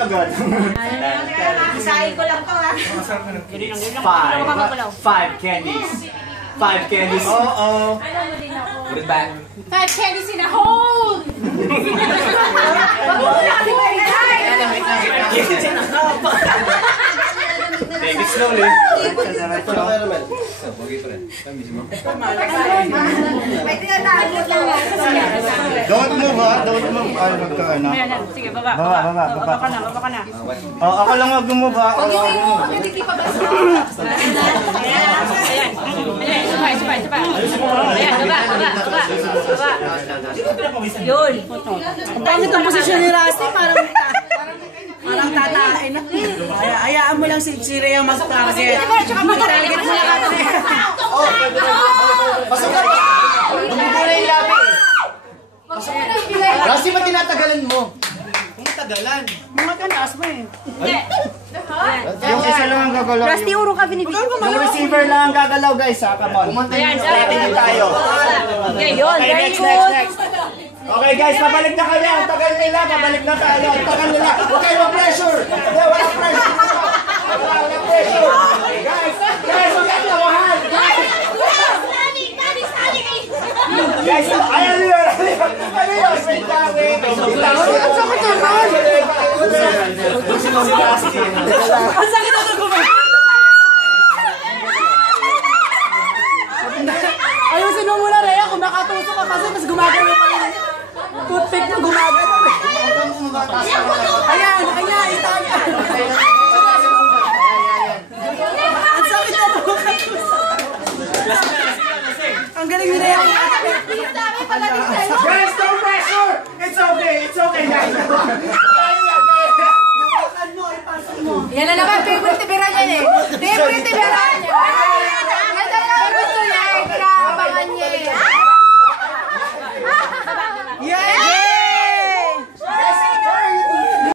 agad. Isahin ko lang to ha. 5 candies. 5 candies. Put it back. 5 candies in a hole! Take it slowly. Don't move ha, don't move. Ay, magkain na. Sige, baba. Baba ka na. Ako lang mag-move ha. Ayan, baba. Yun. Ang pangit ang posisyon ni Rusty, parang tatain na. Hayaan mo lang si Rhea mag-target. Mag-target mo lang ako. Pasok ka pa! Bumibula yung labi. Rusty, ba't tinatagalan mo? Kung matagalan. Mga kanaas mo eh. Yung isa lang ang gagalaw. Rusty, urong ka binibigyan. Yung receiver lang ang gagalaw guys ha, come on. Ayan, Tingin tayo. Okay, yun. Okay, next. Okay guys, pabalik na kami. Ang tagal nila, pabalik na tayo. Ang tagal nila. Okay, no pressure. Wala pressure. Wala pressure. Guys, huwag kayo tawahan. Guys, ayan nyo. Ano yun? Wait lang, wait. Ang sakit naman. Ang sakit naman kumain. Ayusin mo muna, Rhea. Kung makatusok ka kasi, mas gumagano pa yun. Toothpick mo, gumagano. Ayan, itaya. Ang sakit na ito makatusok. Ang galing ni Rhea. Guys, no pressure. It's okay guys. Yan na naman, favorite tibera yan eh. Favorite tibera.